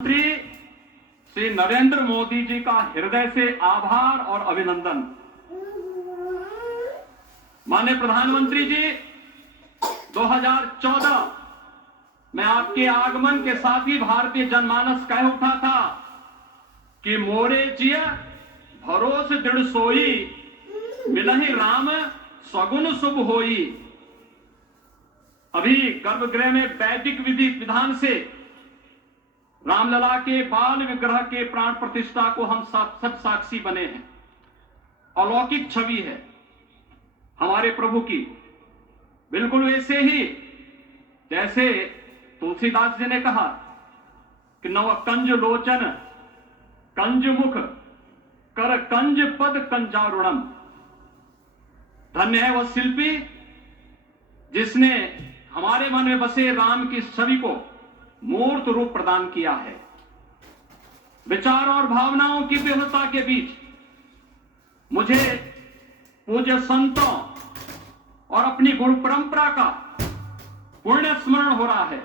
प्रधानमंत्री श्री नरेंद्र मोदी जी का हृदय से आभार और अभिनंदन। माननीय प्रधानमंत्री जी, 2014 में आपके आगमन के साथ ही भारतीय जनमानस कह उठा था कि मोरे जिय भरोस दृढ़ सोई, मिलहि राम सगुन शुभ होई। अभी गर्भगृह में वैदिक विधि विधान से रामलला के बाल विग्रह के प्राण प्रतिष्ठा को हम सब साक्षी बने हैं। अलौकिक छवि है हमारे प्रभु की, बिल्कुल वैसे ही जैसे तुलसीदास जी ने कहा कि नव कंज लोचन कंज मुख कर कंज पद कंजारुणम। धन्य है वह शिल्पी जिसने हमारे मन में बसे राम की छवि को मूर्त रूप प्रदान किया है। विचार और भावनाओं की विविधता के बीच मुझे पूज्य संतों और अपनी गुरु परंपरा का पुण्य स्मरण हो रहा है।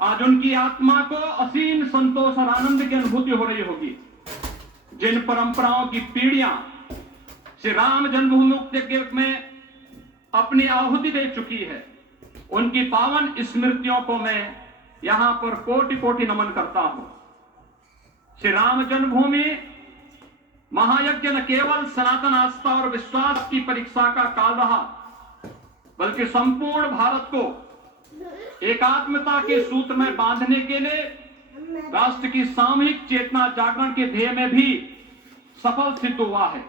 आज उनकी आत्मा को असीम संतोष और आनंद की अनुभूति हो रही होगी। जिन परंपराओं की पीढ़ियां श्री राम जन्मभूमि में अपनी आहुति दे चुकी है, उनकी पावन स्मृतियों को मैं यहां पर कोटि कोटि नमन करता हूं। श्री राम जन्मभूमि महायज्ञ न केवल सनातन आस्था और विश्वास की परीक्षा का काल रहा, बल्कि संपूर्ण भारत को एकात्मता के सूत्र में बांधने के लिए राष्ट्र की सामूहिक चेतना जागरण के ध्येय में भी सफल सिद्ध हुआ है।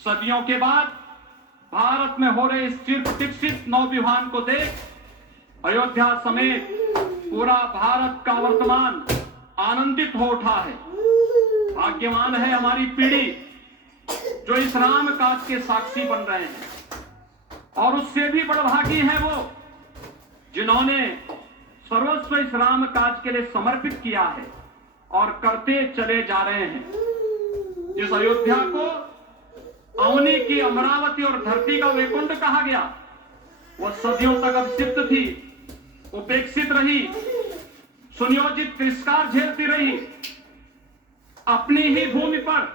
सदियों के बाद भारत में हो रहे इस चिर प्रतीक्षित नवविवाह को देख अयोध्या समेत पूरा भारत का वर्तमान आनंदित हो उठा है। भाग्यवान है हमारी पीढ़ी जो इस राम काज के साक्षी बन रहे हैं, और उससे भी बड़भागी है वो जिन्होंने सर्वस्व इस राम काज के लिए समर्पित किया है और करते चले जा रहे हैं। इस अयोध्या को अवनी की अमरावती और धरती का वैकुंठ कहा गया। वह सदियों तक अभिषिक्त थी, उपेक्षित रही, सुनियोजित तिरस्कार झेलती रही। अपनी ही भूमि पर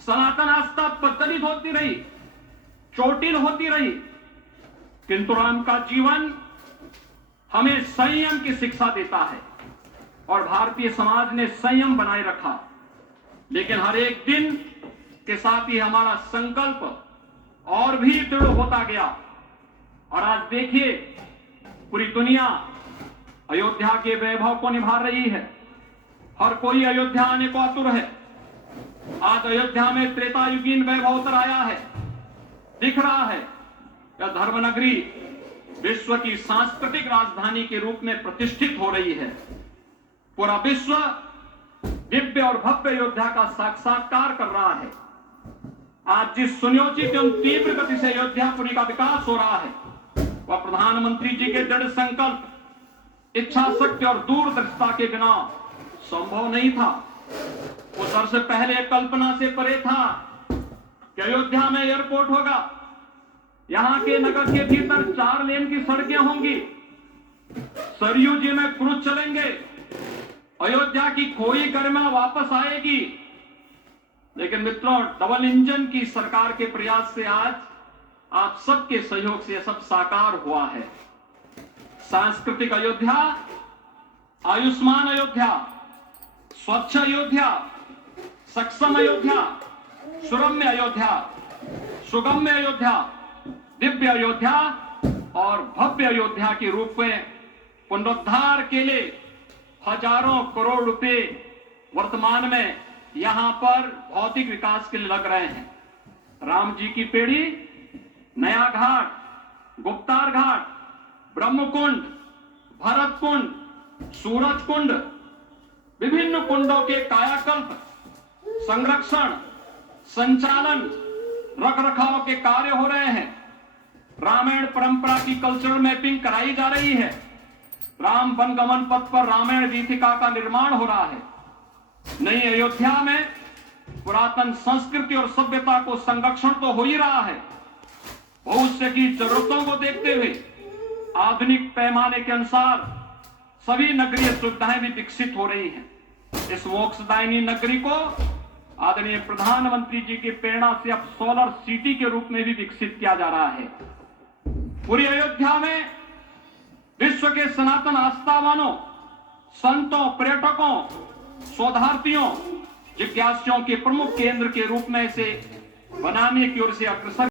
सनातन आस्था प्रचलित होती रही, चोटिल होती रही, किंतु राम का जीवन हमें संयम की शिक्षा देता है और भारतीय समाज ने संयम बनाए रखा। लेकिन हर एक दिन के साथ ही हमारा संकल्प और भी दृढ़ होता गया, और आज देखिए पूरी दुनिया अयोध्या के वैभव को निभा रही है। हर कोई अयोध्या आने को आतुर है। आज अयोध्या में त्रेतायुगीन वैभव उतर आया है। दिख रहा है यह धर्मनगरी विश्व की सांस्कृतिक राजधानी के रूप में प्रतिष्ठित हो रही है। पूरा विश्व दिव्य और भव्य अयोध्या का साक्षात्कार कर रहा है। आज जिस सुनियोजित एवं तीव्र गति से अयोध्यापुरी का विकास हो रहा है, वह प्रधानमंत्री जी के दृढ़ संकल्प, इच्छा शक्ति और दूरदर्शिता के बिना संभव नहीं था। वो सबसे पहले कल्पना से परे था कि अयोध्या में एयरपोर्ट होगा, यहां के नगर के भीतर 4 लेन की सड़कें होंगी, सरयू जी में क्रूज चलेंगे, अयोध्या की खोई गरिमा वापस आएगी। लेकिन मित्रों, डबल इंजन की सरकार के प्रयास से आज आप सबके सहयोग से सब साकार हुआ है। सांस्कृतिक अयोध्या, आयुष्मान अयोध्या, स्वच्छ अयोध्या, सक्षम अयोध्या, सुरम्य अयोध्या, सुगम्य अयोध्या, दिव्य अयोध्या और भव्य अयोध्या के रूप में पुनरुद्धार के लिए हजारों करोड़ रुपए वर्तमान में यहां पर भौतिक विकास के लिए लग रहे हैं। राम जी की पेड़ी नया घाट, गुप्तार घाट, ब्रह्मकुंड, भरत कुंड, सूरज कुंड, विभिन्न कुंडों के कायाकल्प, संरक्षण, संचालन, रखरखाव के कार्य हो रहे हैं। रामायण परंपरा की कल्चरल मैपिंग कराई जा रही है। राम वनगमन पथ पर रामायण वीथिका का निर्माण हो रहा है। नई अयोध्या में पुरातन संस्कृति और सभ्यता को संरक्षण तो हो ही रहा है, भविष्य की जरूरतों को देखते हुए आधुनिक पैमाने के अनुसार सभी नगरीय सुविधाएं भी विकसित हो रही हैं। इस मोक्षदायिनी नगरी को आदरणीय प्रधानमंत्री जी की प्रेरणा से अब सोलर सिटी के रूप में भी विकसित किया जा रहा है। पूरी अयोध्या में विश्व के सनातन आस्थावानों, संतों, पर्यटकों, शोधार्थियों, जिज्ञासुओं के प्रमुख केंद्र के रूप में इसे बनाने की ओर से अग्रसर